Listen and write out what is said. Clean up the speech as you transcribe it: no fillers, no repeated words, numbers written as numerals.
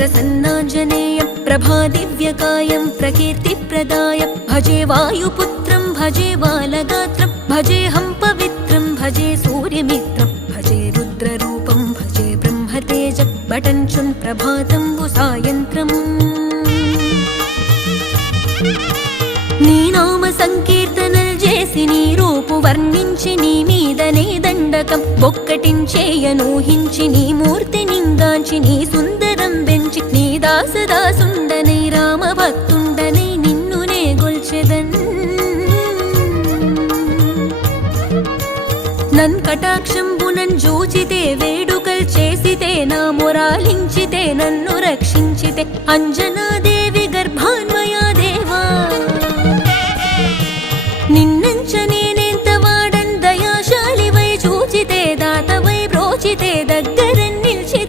प्रसन्नाञ्जनेयं प्रभादिव्यकायं प्रकीर्तिप्रदाय भजे वायुपुत्रं भजे बालगात्रं भजेऽहं पवित्रं भजे सूर्यमित्रं भजे रुद्ररूपं भजे ब्रह्मतेज बटञ्चुन् प्रभातं सायन्त्रम् నీ నామ సంకీర్తనలు చేసి నీ రూపు వర్ణించి నీ మీదనే దండకం ఒక్కటించేయనూహించి నీ మూర్తి నింగాంచి నీ సుందరం పెంచి నీ దాసదాసుండనై రామభక్తుండనై నిన్నునే గొల్చెదన్ నన్ కటాక్షంబునన్ జూచితే వేడుకల్ చేసితే నా మొరాలించితే నన్ను రక్షించితే అంజనాదే